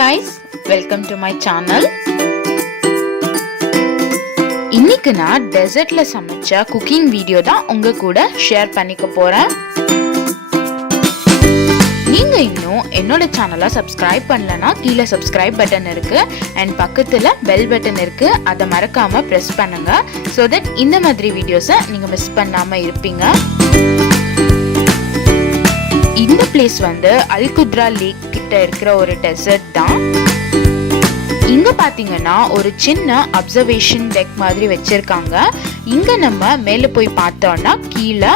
guys, welcome to my channel. இன்னைக்கு நான் டெசர்ட்ல சமைச்ச குக்கிங் வீடியோ தான் உங்க கூட ஷேர் பண்ணிக்க போறேன். நீங்க இன்னும் என்னோட சேனலை சப்ஸ்கிரைப் பண்ணலனா கீழே சப்ஸ்கிரைப் பட்டன் இருக்கு and பக்கத்துல பெல் பட்டன் இருக்கு, அதை மறக்காம பிரஸ் பண்ணுங்க so that இந்த மாதிரி வீடியோஸை நீங்க மிஸ் பண்ணாம இருப்பீங்க. இந்த பிளேஸ் வந்து அல்குத்ரா லேக் கிட்ட இருக்கிற ஒரு டெசர்ட் தான். இங்க பாத்தீங்கன்னா ஒரு சின்ன அப்சர்வேஷன் டெக் மாதிரி வச்சிருக்காங்க. இங்க நம்ம மேல போய் பார்த்தோம்னா கீழே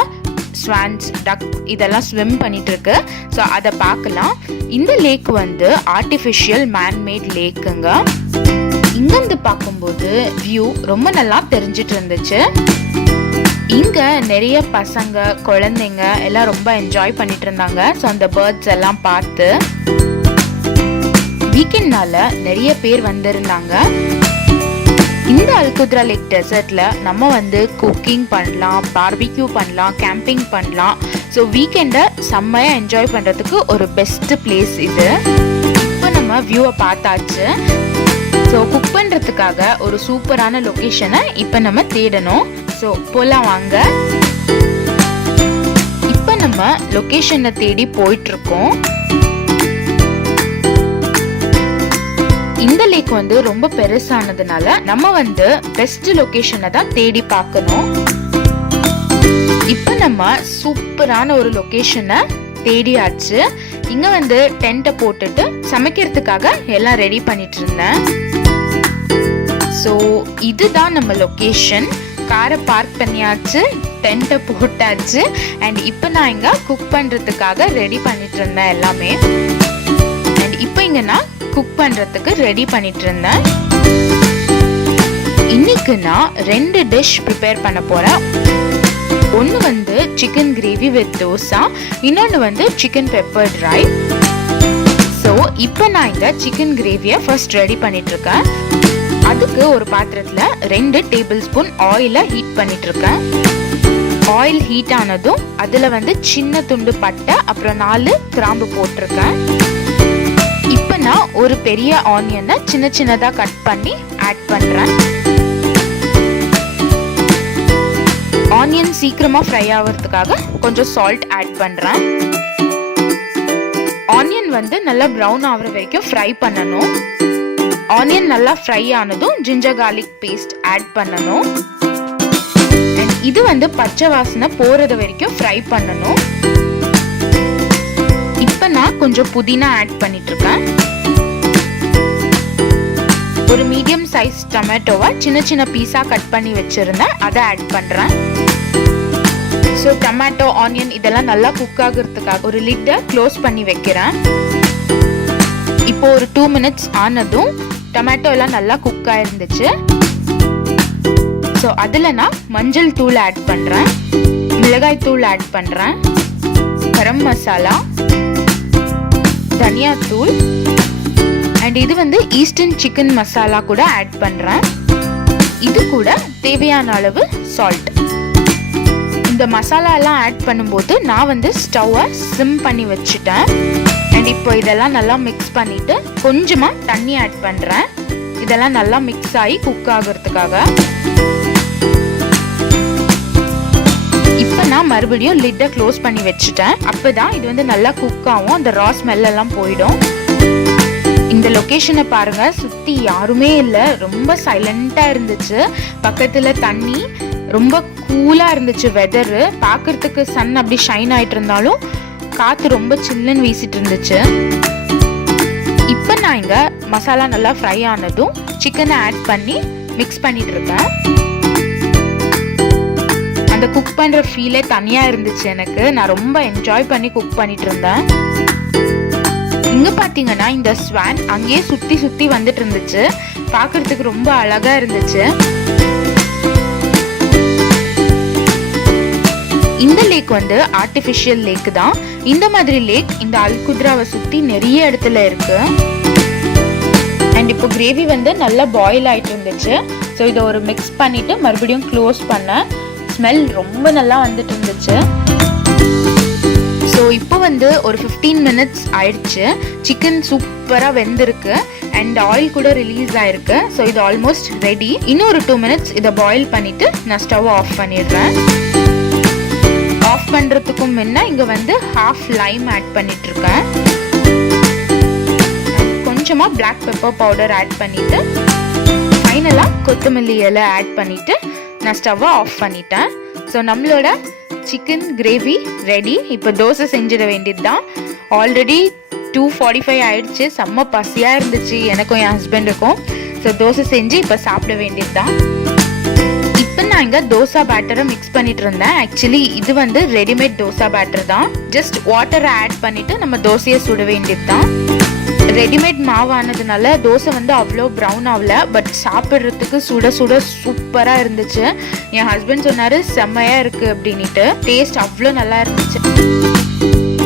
ஸ்வான்ஸ், டக் இதெல்லாம் ஸ்விம் பண்ணிட்டு இருக்கு. ஸோ அதை பார்க்கலாம். இந்த லேக் வந்து ஆர்டிஃபிஷியல் மேன்மேட் லேக்குங்க. இங்கிருந்து பார்க்கும்போது வியூ ரொம்ப நல்லா தெரிஞ்சிட்டு இருந்துச்சு. இங்க நிறைய பசங்க குழந்தைங்க எல்லாம் ரொம்ப என்ஜாய் பண்ணிட்டு இருந்தாங்க. ஸோ அந்த பேர்ட்ஸ் எல்லாம் பார்த்து வீக்கெண்ட்னால நிறைய பேர் வந்திருந்தாங்க. இந்த அல்குத்ரா லேக் டெசர்ட்ல நம்ம வந்து குக்கிங் பண்ணலாம், பார்பிக்யூ பண்ணலாம், கேம்பிங் பண்ணலாம். ஸோ வீக்கெண்டை செம்மையா என்ஜாய் பண்றதுக்கு ஒரு பெஸ்ட் பிளேஸ் இது. இப்போ நம்ம வியூவை பார்த்தாச்சு. ஸோ குக் பண்றதுக்காக ஒரு சூப்பரான லொகேஷனை இப்போ நம்ம தேடணும். ஸோ போலாம் வாங்க. இப்போ நம்ம லொகேஷனை தேடி போயிட்டு இருக்கோம். இந்த லேக் வந்து ரொம்ப பெருசானதுனால நம்ம வந்து பெஸ்ட் லொகேஷனை தான் தேடி பார்க்கணும். இப்போ நம்ம சூப்பரான ஒரு லொகேஷனை தேடியாச்சு. இங்க வந்து டென்ட்டை போட்டுட்டு சமைக்கிறதுக்காக எல்லாம் ரெடி பண்ணிட்டு இருந்தேன். ஸோ இதுதான் நம்ம லொகேஷன். காரை பார்க் பண்ணியாச்சு, டென்ட்டை போட்டாச்சு அண்ட் இப்போ நான் இங்கே குக் பண்ணுறதுக்காக ரெடி பண்ணிட்டு இருந்தேன் எல்லாமே. அண்ட் இப்போ இங்கே நான் குக் பண்ணுறதுக்கு ரெடி பண்ணிட்டு இருந்தேன். இன்னைக்கு நான் 2 டிஷ் ப்ரிப்பேர் பண்ண போகிறேன். ஒன்று வந்து சிக்கன் கிரேவி வித் தோசா, இன்னொன்று வந்து சிக்கன் பெப்பர் ட்ரை. ஸோ இப்போ நான் இங்கே சிக்கன் கிரேவியை ஃபர்ஸ்ட் ரெடி பண்ணிட்டு இருக்கேன். அதுக்கு ஒரு பாத்திரத்தில் 2 டேபிள் ஸ்பூன் ஆயிலை ஹீட் பண்ணிட்டு இருக்கேன். ஆயில் ஹீட் ஆனதும் அதில் வந்து சின்ன துண்டு பட்டை அப்புறம் 4 கிராம்பு போட்டிருக்கேன். இப்போ நான் ஒரு பெரிய ஆனியனை சின்ன சின்னதாக கட் பண்ணி ஆட் பண்ணுறேன். ஆனியன் சீக்கிரமாக ஃப்ரை ஆகிறதுக்காக கொஞ்சம் சால்ட் ஆட் பண்ணுறேன். ஆனியன் வந்து நல்லா ப்ரௌன் ஆகிற வரைக்கும் ஃப்ரை பண்ணணும். ஆனியன் நல்லா ஃப்ரை ஆனதும் ஜிஞ்சர் கார்லிக் பேஸ்ட் ஆட் பண்ணணும். அண்ட் இது வந்து பச்சை வாசனை போறது வரைக்கும் ஃப்ரை பண்ணணும். இப்போ நான் கொஞ்சம் புதினா ஆட் பண்ணிட்டு இருக்கேன். ஒரு மீடியம் சைஸ் டொமேட்டோவை சின்ன சின்ன பீஸா கட் பண்ணி வச்சிருந்தேன், அதை ஆட் பண்றேன். ஸோ டொமேட்டோ, ஆனியன் இதெல்லாம் நல்லா குக் ஆகுறதுக்காக ஒரு லிட்டை க்ளோஸ் பண்ணி வைக்கிறேன். இப்போ ஒரு 2 மினிட்ஸ் ஆனதும் டொமேட்டோ எல்லாம் நல்லா குக் ஆயிருந்துச்சு. ஸோ அதில் நான் மஞ்சள் தூள் ஆட் பண்ணுறேன், மிளகாய் தூள் ஆட் பண்ணுறேன், கரம் மசாலா, தனியா தூள் அண்ட் இது வந்து ஈஸ்டர்ன் சிக்கன் மசாலா கூட ஆட் பண்ணுறேன். இது கூட தேவையான அளவு சால்ட். இந்த மசாலா எல்லாம் ஆட் பண்ணும்போது நான் வந்து ஸ்டவ்வை சிம் பண்ணி வச்சுட்டேன். அண்ட் இப்போ இதெல்லாம் நல்லா மிக்ஸ் பண்ணிட்டு கொஞ்சமா தண்ணி ஆட் பண்றேன். இதெல்லாம் நல்லா மிக்ஸ் ஆகி குக் ஆகுறதுக்காக. இப்போ நான் மறுபடியும் லிட்டை க்ளோஸ் பண்ணி வச்சுட்டேன். அப்பதான் இது வந்து நல்லா குக் ஆகும், அந்த ரா ஸ்மெல் எல்லாம் போயிடும். இந்த லொகேஷனை பாருங்க, சுத்தி யாருமே இல்லை, ரொம்ப சைலண்டா இருந்துச்சு. பக்கத்துல தண்ணி, ரொம்ப கூலா இருந்துச்சு வெதரு. பார்க்கறதுக்கு சன் அப்படி ஷைன் ஆயிட்டு இருந்தாலும் காத்து ரொம்ப சில்லுன்னு வீசிட்டு இருந்துச்சு. இப்போ நான் இங்க மசாலா நல்லா ஃப்ரை ஆனதும் சிக்கனை ஆட் பண்ணி மிக்ஸ் பண்ணிட்டு இருக்கேன். அந்த குக் பண்ற ஃபீலே தனியா இருந்துச்சு எனக்கு. நான் ரொம்ப என்ஜாய் பண்ணி குக் பண்ணிட்டு இருந்தேன். இங்க பாத்தீங்கன்னா இந்த ஸ்வான் அங்கேயே சுத்தி சுத்தி வந்துட்டு இருந்துச்சு. பார்க்கறதுக்கு ரொம்ப அழகா இருந்துச்சு. இந்த லேக் வந்து ஆர்டிஃபிஷியல் லேக் தான். இந்த மாதிரி லேக் இந்த அல்குத்ராவை சுத்தி நிறைய இடத்துல இருக்கு. அண்ட் இப்போ கிரேவி வந்து நல்லா பாயில் ஆயிட்டு இருந்துச்சு. ஸோ இதை ஒரு மிக்ஸ் பண்ணிட்டு மறுபடியும் க்ளோஸ் பண்ண. ஸ்மெல் ரொம்ப நல்லா வந்துட்டு இருந்துச்சு. ஸோ இப்போ வந்து ஒரு 15 மினிட்ஸ் ஆயிடுச்சு. சிக்கன் சூப்பராக வெந்திருக்கு அண்ட் ஆயில் கூட ரிலீஸ் ஆயிருக்கு. ஸோ இது ஆல்மோஸ்ட் ரெடி. இன்னும் ஒரு 2 மினிட்ஸ் இதை பாயில் பண்ணிட்டு நான் ஸ்டவ் ஆஃப் பண்ணிடுறேன். ஆஃப் பண்ணுறதுக்கும் முன்ன இங்கே வந்து ஹாஃப் லைம் ஆட் பண்ணிட்டு இருக்கேன். கொஞ்சமாக பிளாக் பெப்பர் பவுடர் ஆட் பண்ணிட்டு ஃபைனலாக கொத்தமல்லி இலை ஆட் பண்ணிட்டு நான் ஸ்டவ்வை ஆஃப் பண்ணிட்டேன். ஸோ நம்மளோட சிக்கன் கிரேவி ரெடி. இப்போ தோசை செஞ்சிட வேண்டியது தான். ஆல்ரெடி 2:45 ஆயிடுச்சு. செம்ம பசியாக இருந்துச்சு எனக்கும் என் ஹஸ்பண்டுக்கும். ஸோ தோசை செஞ்சு இப்போ சாப்பிட வேண்டியது தான். இப்போ நான் இங்கே தோசா பேட்டரை மிக்ஸ் பண்ணிட்டு இருந்தேன். ஆக்சுவலி இது வந்து ரெடிமேட் தோசா பேட்டர் தான். ஜஸ்ட் வாட்டரை ஆட் பண்ணிட்டு நம்ம தோசையை சுட வேண்டியது தான். ரெடிமேட் மாவானதுனால தோசை வந்து அவ்வளோ ப்ரௌன் ஆகல. பட் சாப்பிட்றதுக்கு சுட சுட சூப்பராக இருந்துச்சு. என் ஹஸ்பண்ட் சொன்னார் செம்மையாக இருக்குது அப்படின்ட்டு. டேஸ்ட் அவ்வளோ நல்லா இருந்துச்சு.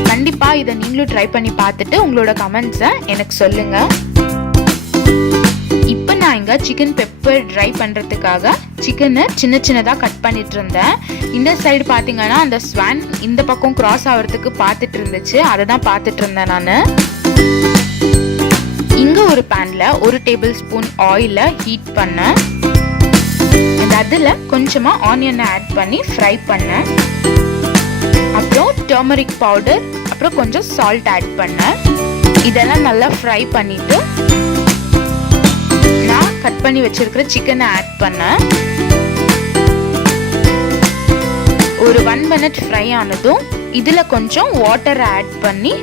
கண்டிப்பாக இதை நீங்களும் ட்ரை பண்ணி பார்த்துட்டு உங்களோட கமெண்ட்ஸை எனக்கு சொல்லுங்கள். இப்போ நான் இங்கே சிக்கன் பெப்பர் ட்ரை பண்ணுறதுக்காக சிக்கனை சின்ன சின்னதாக கட் பண்ணிட்டு இருந்தேன். இந்த சைடு பார்த்தீங்கன்னா அந்த ஸ்வான் இந்த பக்கம் கிராஸ் ஆகிறதுக்கு பார்த்துட்டு இருந்துச்சு. அதை தான் பார்த்துட்டு இருந்தேன் நான். இங்கே ஒரு பேனில் 1 டேபிள் ஸ்பூன் ஆயிலை ஹீட் பண்ணேன். அதில் கொஞ்சமாக ஆனியனை ஆட் பண்ணி ஃப்ரை பண்ணேன். அப்புறம் டர்மரிக் பவுடர், அப்புறம் கொஞ்சம் சால்ட் ஆட் பண்ணேன். இதெல்லாம் நல்லா ஃப்ரை பண்ணிவிட்டு நான் கட் பண்ணி வச்சிருக்கிற சிக்கனை ஆட் பண்ணேன். ஒரு 1 மினிட் ஃப்ரை ஆனதும் இதில் கொஞ்சம் வாட்டர் ஆட் பண்ணி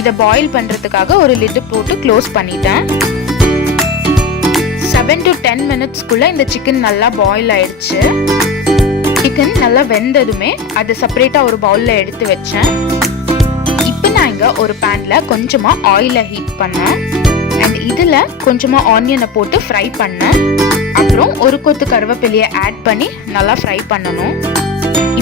இதை பாயில் பண்ணுறதுக்காக ஒரு லிட்டு போட்டு க்ளோஸ் பண்ணிட்டேன். 7 to 10 மினிட்ஸ்க்குள்ளே இந்த சிக்கன் நல்லா பாயில் ஆயிடுச்சு. சிக்கன் நல்லா வெந்ததுமே அதை செப்பரேட்டாக ஒரு பவுலில் எடுத்து வச்சேன். இப்போ நான் இங்கே ஒரு பேனில் கொஞ்சமாக ஆயிலை ஹீட் பண்ணேன். அண்ட் இதில் கொஞ்சமாக ஆனியனை போட்டு ஃப்ரை பண்ணேன். அப்புறம் ஒரு கொத்து கருவேப்பிலையை ஆட் பண்ணி நல்லா ஃப்ரை பண்ணணும்.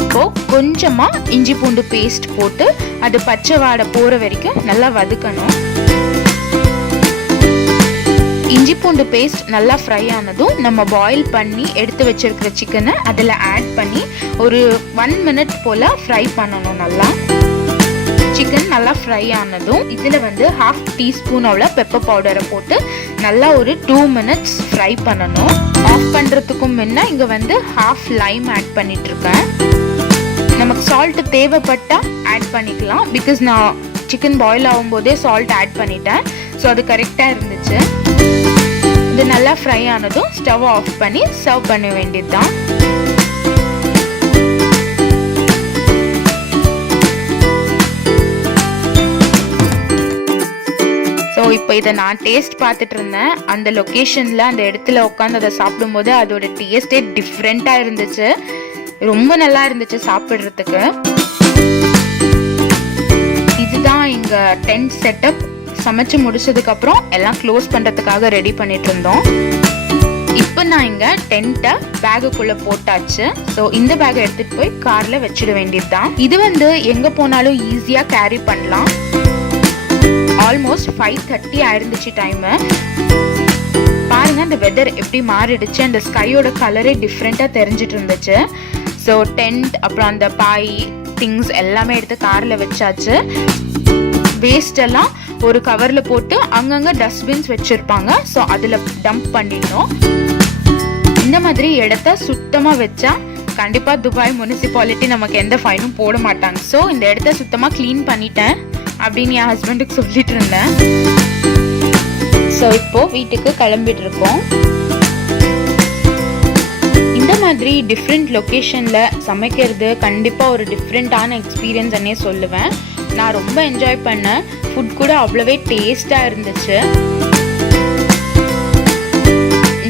இப்போ கொஞ்சமாக இஞ்சி பூண்டு பேஸ்ட் போட்டு அது பச்சை வாடை போகிற வரைக்கும் நல்லா வதக்கணும். இஞ்சி பூண்டு பேஸ்ட் நல்லா ஃப்ரை ஆனதும் நம்ம பாயில் பண்ணி எடுத்து வச்சிருக்கிற சிக்கனை அதில் ஆட் பண்ணி ஒரு 1 மினிட் போல் ஃப்ரை பண்ணணும். நல்லா சிக்கன் நல்லா ஃப்ரை ஆனதும் இதில் வந்து 1/2 டீஸ்பூன் அவ்வளோ பெப்பர் பவுடரை போட்டு நல்லா ஒரு 2 மினிட்ஸ் ஃப்ரை பண்ணணும். ஆஃப் பண்ணுறதுக்கும் முன்ன இங்கே வந்து ஹாஃப் லைம் ஆட் பண்ணிட்டு இருக்கேன். நமக்கு சால்ட் தேவைப்பட்டால் ஆட் பண்ணிக்கலாம். பிகாஸ் நான் சிக்கன் பாயில் ஆகும்போதே சால்ட் ஆட் பண்ணிட்டேன். ஸோ அது கரெக்டாக இருந்துச்சு. இது நல்லா ஃப்ரை ஆனதும் ஸ்டவ் ஆஃப் பண்ணி சர்வ் பண்ண வேண்டியது தான். ஸோ இப்போ இதை நான் டேஸ்ட் பார்த்துட்டு இருந்தேன். அந்த லொக்கேஷனில் அந்த இடத்துல உட்காந்து அதை சாப்பிடும்போது அதோட டேஸ்டே டிஃப்ரெண்ட்டாக இருந்துச்சு. ரொம்ப நல்லா இருந்துச்சு சாப்பிட்றதுக்கு. இதுதான் இங்கே டென்ட் செட்டப். சமைச்சு முடிச்சதுக்கப்புறம் எல்லாம் க்ளோஸ் பண்ணுறதுக்காக ரெடி பண்ணிட்டு இருந்தோம். இப்போ நான் இங்கே டென்ட்டை பேகுக்குள்ளே போட்டாச்சு. ஸோ இந்த பேக்கை எடுத்துகிட்டு போய் காரில் வச்சிட வேண்டியது தான். இது வந்து எங்கே போனாலும் ஈஸியாக கேரி பண்ணலாம். ஆல்மோஸ்ட் 5:30 ஆயிருந்துச்சு டைமு. பாருங்க அந்த வெதர் எப்படி மாறிடுச்சு. அந்த ஸ்கையோட கலரே டிஃப்ரெண்ட்டாக தெரிஞ்சிட்டு இருந்துச்சு. ஸோ டென்ட் அப்புறம் அந்த பாய் திங்ஸ் எல்லாமே எடுத்து காரில் வச்சாச்சு. வேஸ்ட் எல்லாம் ஒரு கவரில் போட்டு அங்கங்கே டஸ்ட்பின்ஸ் வச்சுருப்பாங்க. ஸோ அதில் டம்ப் பண்ணிடணும். இந்த மாதிரி இடத்த சுத்தமாக வச்சா கண்டிப்பாக துபாய் முனிசிபாலிட்டி நமக்கு எந்த ஃபைனும் போட மாட்டாங்க. ஸோ இந்த இடத்த சுத்தமாக க்ளீன் பண்ணிட்டேன் அப்படின்னு என் ஹஸ்பண்டுக்கு சொல்லிட்டு இருந்தேன். ஸோ இப்போது வீட்டுக்கு கிளம்பிட்டு இருக்கோம். இந்த மாதிரி டிஃப்ரெண்ட் லொக்கேஷனில் சமைக்கிறது கண்டிப்பாக ஒரு டிஃப்ரெண்ட்டான எக்ஸ்பீரியன்ஸ்னே சொல்லுவேன். நான் ரொம்ப என்ஜாய் பண்ணேன். ஃபுட் கூட அவ்வளோவே டேஸ்ட்டாக இருந்துச்சு.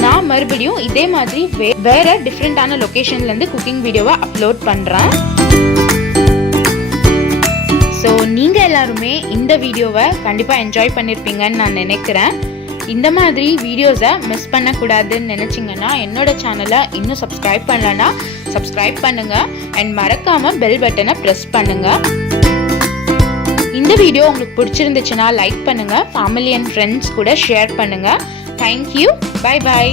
நான் மறுபடியும் இதே மாதிரி வேற டிஃப்ரெண்ட்டான லொக்கேஷன்லேருந்து குக்கிங் வீடியோவை அப்லோட் பண்ணுறேன். ஸோ நீங்கள் எல்லாருமே இந்த வீடியோவை கண்டிப்பாக என்ஜாய் பண்ணியிருப்பீங்கன்னு நான் நினைக்கிறேன். இந்த மாதிரி வீடியோஸை மிஸ் பண்ணக்கூடாதுன்னு நினச்சிங்கன்னா என்னோட சேனலை இன்னும் சப்ஸ்கிரைப் பண்ணலன்னா சப்ஸ்கிரைப் பண்ணுங்கள் அண்ட் மறக்காமல் பெல் பட்டனை ப்ரெஸ் பண்ணுங்கள். இந்த வீடியோ உங்களுக்கு பிடிச்சிருந்துச்சுன்னா லைக் பண்ணுங்கள், ஃபேமிலி அண்ட் ஃப்ரெண்ட்ஸ் கூட ஷேர் பண்ணுங்கள். தேங்க்யூ. Bye bye.